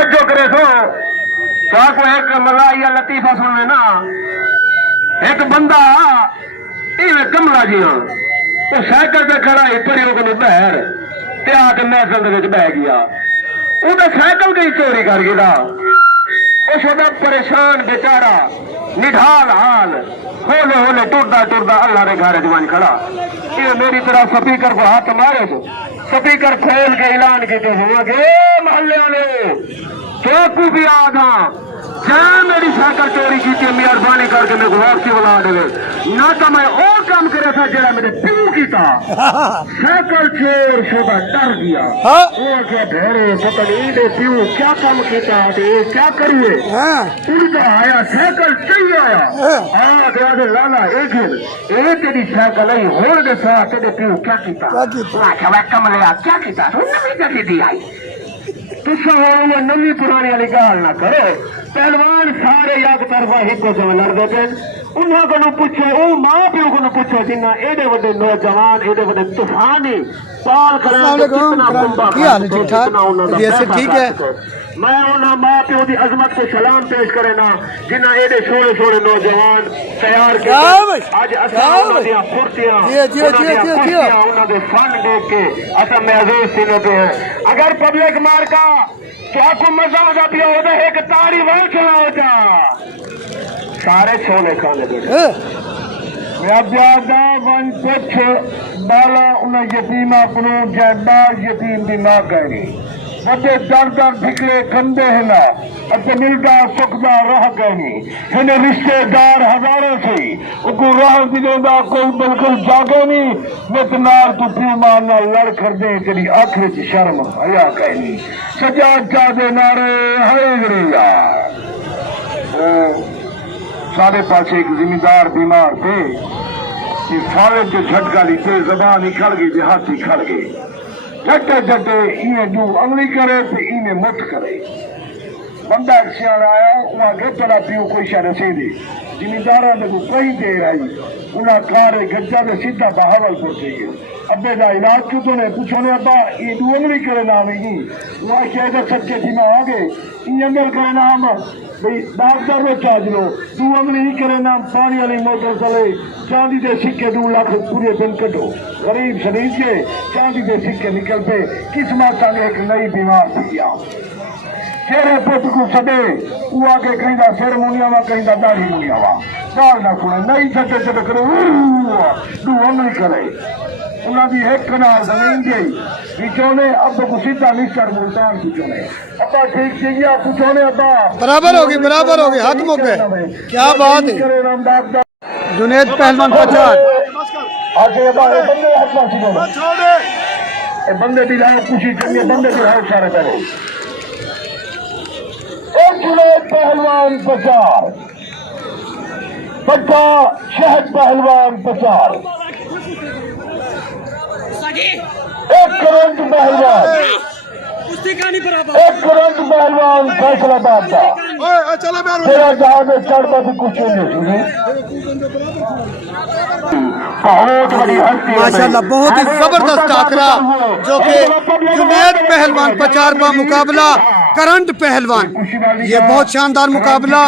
توجہ کرے سو تو آپ کو ایک مزہ یا لطیفہ سننے نا. ایک بندہ کملا جی ہاں وہ سائیکل سے کھڑا ہی پریوں کو بہر تے آ کے محفل بہ گیا. وہ سائیکل کی چوری کر گیا. اس وقت پریشان بیچارا نڈھال حال ہولے ہولے ٹرتا ٹرتا اللہ کے گھر جوان کھڑا. یہ میری طرح سپیکر کو ہاتھ مارے تو سپیکر کھول کے اعلان کیتے ہوا کہ محلے والے چوکو بھی آ تھا جائے میری سائیکل چوری کی تھی مہربانی کر کے میرے کو واپسی بلا دے نہ تو میں اور کام کرا تھا جڑا میرے پیو کی تھا. سائیکل چور شدہ ڈر گیا. وہ کیا بھیڑے پتہ نہیں دے پیو کیا کام کیتا ہے کیا کریے ان کا آیا سائیکل چاہیے آیا گیا دے لالا ایک تیری سائیکل آئی ہور دے ساتھ تیرے پیو کیا کیتا کملیا کیا کیتا تو نمی جگہ دی آئی تسا وہ نمی پرانی والی گال نہ کرو. پہلوان سارے یک طرفہ ہکو سے لڑتے پہ انہوں کو پوچھے وہ ماں پیو کو پوچھو جنہ ایڈے وڈے نوجوان ایڈے وڈے طوفانی پال کرنے کتنا ٹھیک ہے. میں انہوں ماں پیو دی عظمت کو سلام پیش کرے نا جنہ ایڈے سونے سونے نوجوان تیار کے آج انہوں دیا پھرتیاں انہوں دے فن دیکھ کے اصل میں عزیز سینے پہ ہیں. اگر پبلک مار کا تو آپ کو مزہ آگا پیا ہوتا ہے ایک تاری وہاں چلا ہو جا سارے سونے کھانے بیٹھے. میں اب جادا ون پچھ بالا انہیں یتیمہ اپنوں جائداد یتیم بھی نہ کہنی وڈے در در بھکلے کندے ہیں نا اب ملتا سکتا رہ گئنی انہیں رشتے دار ہزاروں سے کو راہ دلے دا کوئی بالکل جاگے نہیں متنار تو پیو مارنا لڑ کر دیں تیری آخرت شرم حیا کہنی سجاد جادے نارے حیدریا. سارے پاس ایک زمیندار بیمار تھے یہ سارے جو جھٹکا لی تھے زبان ہی کھڑ گئی دیہاتی کھڑ گئی جٹے جٹے انہیں جو انگلی کرے تو انہیں مت کرے. بندہ ایک سیاح آیا وہاں گھر چلا پیو کوئی شاہ رسی دی زمیندارہ نے کو کہیں دیر آئی انہاں کارے گجا دے سیدھا بہاول پہنچے گئے. ابے دا علاج کیوں تو نے پوچھو نے ابا یہ دو انگلی کرے نام ہی وہاں شاید سچے تھی میں آگے ان اندر کرے نام بھئی ڈاکٹر میں چاج لو دو انگلی ہی کرے نام پانی والی موٹر چلے چاندی دے سکے 2 لاکھ پورے دن کٹو غریب شریف کے چاندی دے سکے نکل پہ کس ماتا نے ایک نئی بیمار تھی گیا. چہرے پت کو سدے وہ آگے کہیں دا سر مونیا ہوا کہیں دا داڑھی مونیا ہوا دار نہ سنے نئی چھٹے چھٹے کرے دو انگلی کرے انہوں نے ایک کنال زمین گئی پچھونے اب کو سیدھا نشتر ملتان پچھونے ابا ٹھیک چاہیے پچھونے ابا برابر ہوگی ہاتھ موقع کیا بات ہے. جنید پہلوان پچار آگے ابا بندے حتما سیدھو بندے دلاؤ کچھ چاہیے بندے دلاؤ سارے پہلے ایک جنید پہلوان پچار بٹا شہد پہلوان پچار ایک کرنٹ پہلوان فیصلہ باد کا میرا جہاں میں چڑھتا تھی کچھ نہیں سنی بہت بڑی ہستی ماشاءاللہ بہت ہی زبردست ٹاکرا جو کہ جنید پہلوان پچار با مقابلہ کرنٹ پہلوان یہ بہت شاندار مقابلہ